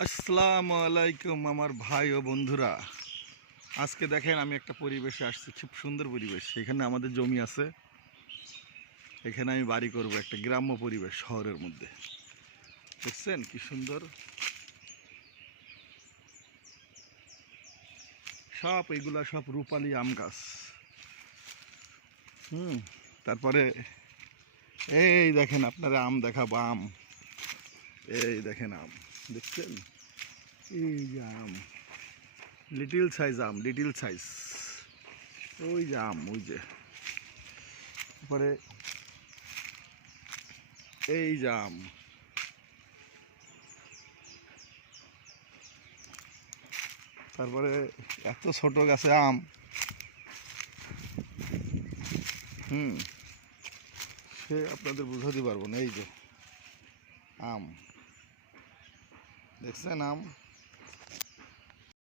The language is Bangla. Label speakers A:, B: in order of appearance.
A: আসসালামু আলাইকুম আমার ভাই ও বন্ধুরা। আজকে দেখেন আমি একটা পরিবেশে আসছি, খুব সুন্দর পরিবেশ। এখানে আমাদের জমি আছে। এখানে আমি বাড়ি করব একটা গ্রাম্য পরিবেশ শহরের মধ্যে। দেখছেন কি সুন্দর? সব এগুলা সব রূপালি আম গাছ। হুম, তারপরে এই দেখেন আপনারা আম দেখাবো, আম। এই দেখেন আম। দেখছেন? এই যে আম। লিটিল সাইজ আম লিটিল সাইজ ওই যে আম, ওই যে। তারপরে এই যে আম। তারপরে এত ছোট গাছে আম। হুম। সে আপনাদের বুঝাতে পারব না, এই যে আম। দেখছেন আম